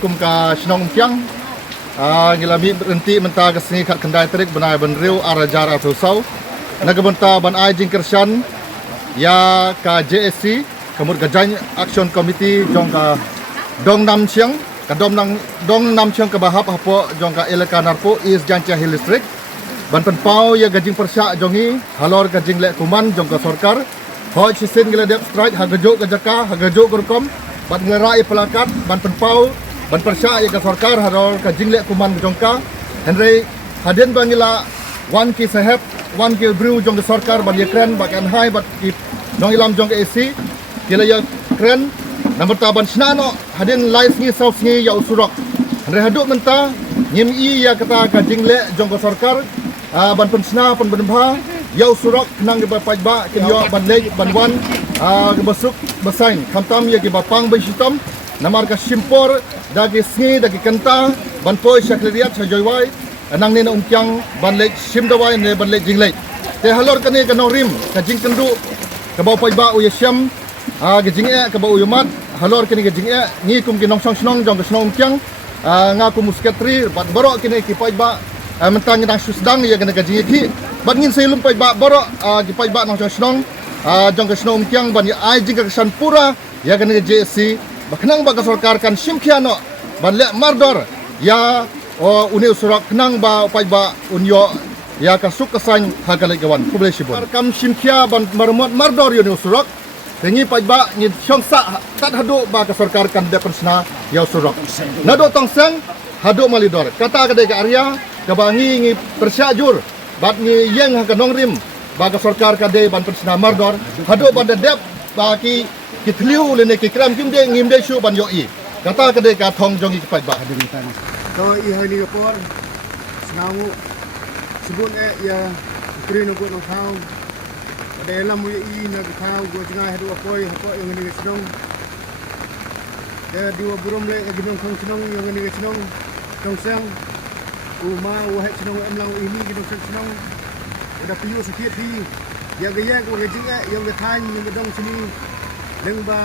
kum ka Shnong Kiang ngilami berhenti mentah ke sini kat kendai terik benai benriu arajar atau sau nagabenta ban ai jingkershan ya ka JSC kemud gajang action committee jong ka dong nam chiang ka dong nam chiang ka bahap hapo jong ka elaka narpo is jancha hill district ban penpau ya gajing persya jongi halor gajing lek kuman jong ka sarkar hoj sisin gila dep strike hagajo gajaka hagajo kurkom ban ngerai pelakat ban penpau ban persya ya ka sarkar halor gajing lek kuman jongka henry hadin bangila wan ki sahab wan ki brew jong ka sarkar ban yekren bakan hai bat ki dong ilam jong ka AC kila ya kren number taban snano hadin live ngi south ngi ya usurok henry haduk menta nyim i ya kata gajing lek jong ka sarkar ban pensna pan benbha yau surak nang ba pajba ke yo ban lej ban wan ke basuk basain kamtam ya ke bapang besitam namar ka simpor dagi sngi dagi kanta ban poi sekretariat sajoywai nang ne umkyang ban lej simdawai ne ban lej jinglej te halor kane ka rim ka jingkendu ka ba pajba u yasham ke jinge ka ba uyumat halor kane ka jinge ni kum ki nong song snong jong ka snong umkyang ngaku musketri bat borok kine ki pajba mentang nang susdang ya kena gaji ki bangin selum pai ba borok ki pai ba nang snong jong ka snong kyang ban ya ai jing ka san pura ya kena JSC baknang ba ka sarkar kan simkhiano ban le mardor ya uni usurak knang ba pai ba unyo ya ka suk kasan hakale gawan kuble sibon kam simkhia ban marmot mardor uni usurak tengi pai ba ni syongsa tat hadu ba ka sarkar kan de pensna ya usurak nado tongseng hadu malidor kata ka de area kabangi ngi persyajur bat ngi yang ka nongrim baga sarkar ka de ban persna mardor hado ban dep baki kitliu le ne ki kram kim de ngim de shu ban yo i kata ka de ka thong jong ki pai ba to i hani por snawu sebut ya kri no go no khau de lam i na khau go jinga hadu apoi hapo yang ni snong de dua burum le ginong khong snong yang ni snong tong sang uma wahai senang emlang ini gitu senang udah piu sakit pi yang gaya ko gajing yang gathai yang gedong sini lengba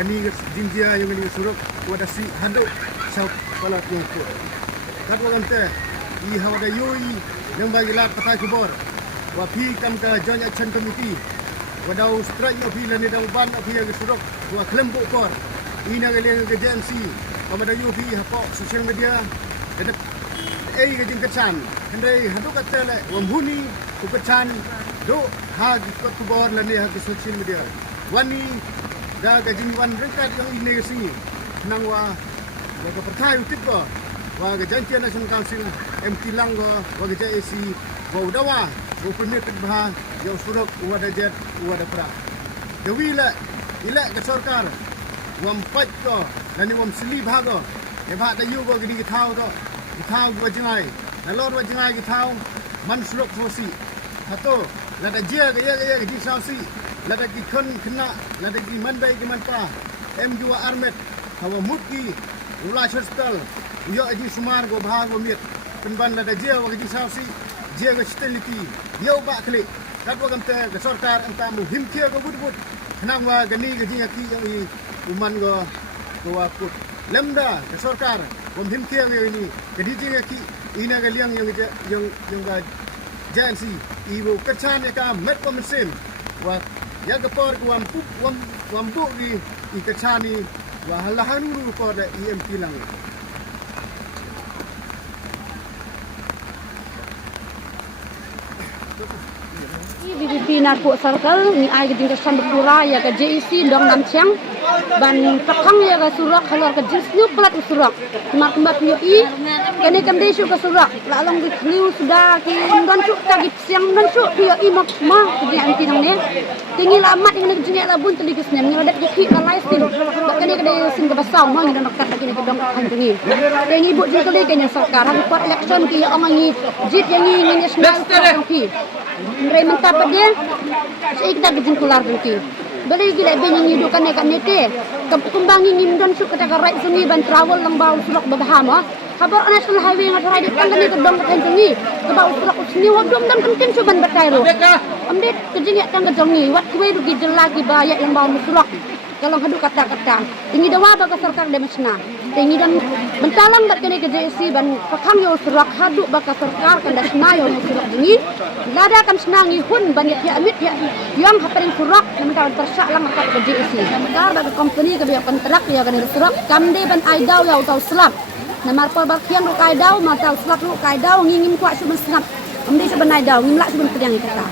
kani jinjia yang ni suruk wada si hando sau pala yung ko kat wa gante I hawa ga yoi yang bagi lak patai kubor wa pi kam ka joint action committee wadau strike no pi lani dau ban pi yang suruk wa klem kor ina ga leng ga JMC pamada yo pi hapo social media ei gajing kechan hendai hadu katele wambuni ku kechan do ha kot kubor lani ha social media wani da gajing wan rengkat yang ini sini nang wa ga perthai utip ko wa ga jantian national council MT lang go wa ga JAC wa udawa wa permit bah ya surak wa da jet wa da pra dewi la ila ga sarkar wam pat ko lani wam sli bhago e ba da yu go gidi thau do thau gua jengai lalu gua jengai ki thau man suruk fosi hato lada jia ga di sausi lada ki kena lada ki mandai ki manpa MU armet hawa mutki ula hospital yo di sumar go bhag go mit penban lada jia ga di sausi jia ga steliti yo ba klik kat wa gamte ga sarkar anta mu himkia go budbud kenang wa gani ga jinga ki yang i uman go wa put lemda ga sarkar om himkia ini jadi jinga ki ina ga liang yang ga jansi ibu kechan ya ka met ko mesim wa ya ga por ko wam bu gi I kechani wa halahanu ko da EMP lang BBP na ku circle ni ai geding ka sambura ya ka JEC dong nam chiang ban pakang ya ka surak halor ka jisnu plat surak mak mak yo I kene kam de shu ka surak la long di kliu sudah ki dan chu ka gi siang dan chu yo I mak ma di anti nang ne tingi la mat ing jine la bun tli kisnem ni dak ki la lai stin kene ka de sing ka basau ma ni nak kat lagi ni dong kan tingi tingi bu jin kali kenya sarkar ha pot election ki ya ongi jit yang ni national ki Raymond Tapadir, saya kita bikin keluar nanti. Beli gila benyi hidup kan nete. Kembangin ngimdon su kata right sini ban travel lembau sulok babahama. Kabar national highway ngat ride kan ni kedong kan sini. Kebau sulok sini wadom dan kentin su ban berkairo. Amdet kejing kan kejongi. Wat kue rugi jelagi bayar lembau sulok. Kalau hadu kata-kata. Ini dawa baga sarkar demasna. Tengi dan bentalang bat kene ke JSC ban pakang yo surak hadu baka sarkar kan dasna yo surak dingi. Lada kan senangi hun ban ya amit ya yang hapering surak nam ta tersak lang kat ke JSC. Sarkar baka company ke biar kontrak ya kan surak kamde ban aidau ya utau selap. Namar pol bakian ru kaidau matau selap ru kaidau ngingim kuat suben selap. Amde suben aidau ngimlak suben pedang kita.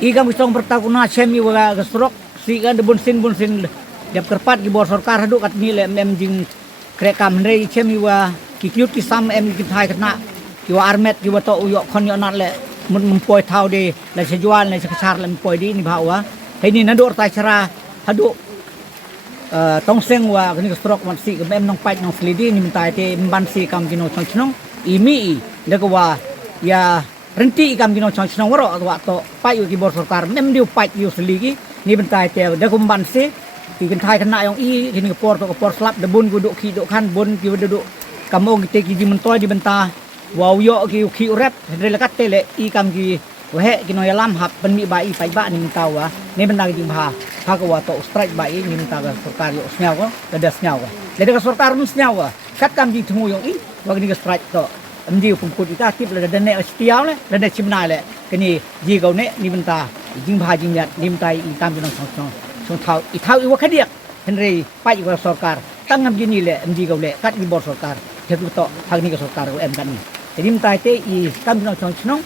Ikan bistong bertakuna semi wa gasrok si kan bunsin dap kerpat di bawah sarkar hadu kat ni le mem jing krekam ndrei semi wa kikyut ki sam em ki thai kena ki wa armet ki wa to uyok kon yo nat le mun mempoi thau de la sejual le sekesar le mempoi di ni bawa he ni nandur tai cara hadu tong seng wa ni gasrok man si mem nong pai nong slidi ni mentai te mban si kam kino chong chnong imi de ko wa ya renti ikam kino chong chnong waro wa to pai ki bor sarkar mem diu pai yu seligi ni bentai te de kumban se ki kan thai kena yang i kini por slap de bun guduk ki duk kan bun ki duduk kamong ki te ki mentoi di benta wow yo ki rap de lekat te le ikam ki wahe kino yalam hap penmi bai pai ba ni mentau wa ni benda ki jimha ha ko wa to strike bai ni menta ga sarkar yo snyaw ko da snyaw wa le de sarkar mun snyaw wa kat kam ji thmu yo i wa ni ga strike to amji pungkut ita tip le de ne stiaw le de chimna le kini ji go ne ni benta jing bha jing yat nim tai i tam jong song thau i thau i wa khadiak henry pai wa sarkar tangam jini le mji go le kat ni bor sarkar hetu to hang ni ga sarkar em kan ni jadi mtai te i tam jong song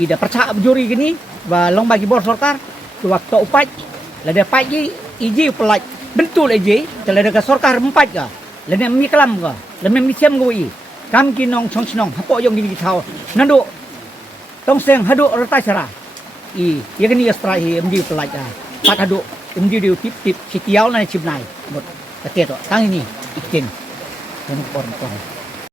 i da percha juri gini wa long bagi bor sarkar tu waktu upai la de pai ji i ji pelaj bentul eje tele de ga sarkar empat ga le ne mi kelam ga le mi sem go i kam kinong song hapo yong gini thau nando tong seng hadu rata cara i ya gini astra hi mdi pelaj a pat hadu mdi diu tip sitiau na chip nai bot kate to tang ini ikin kon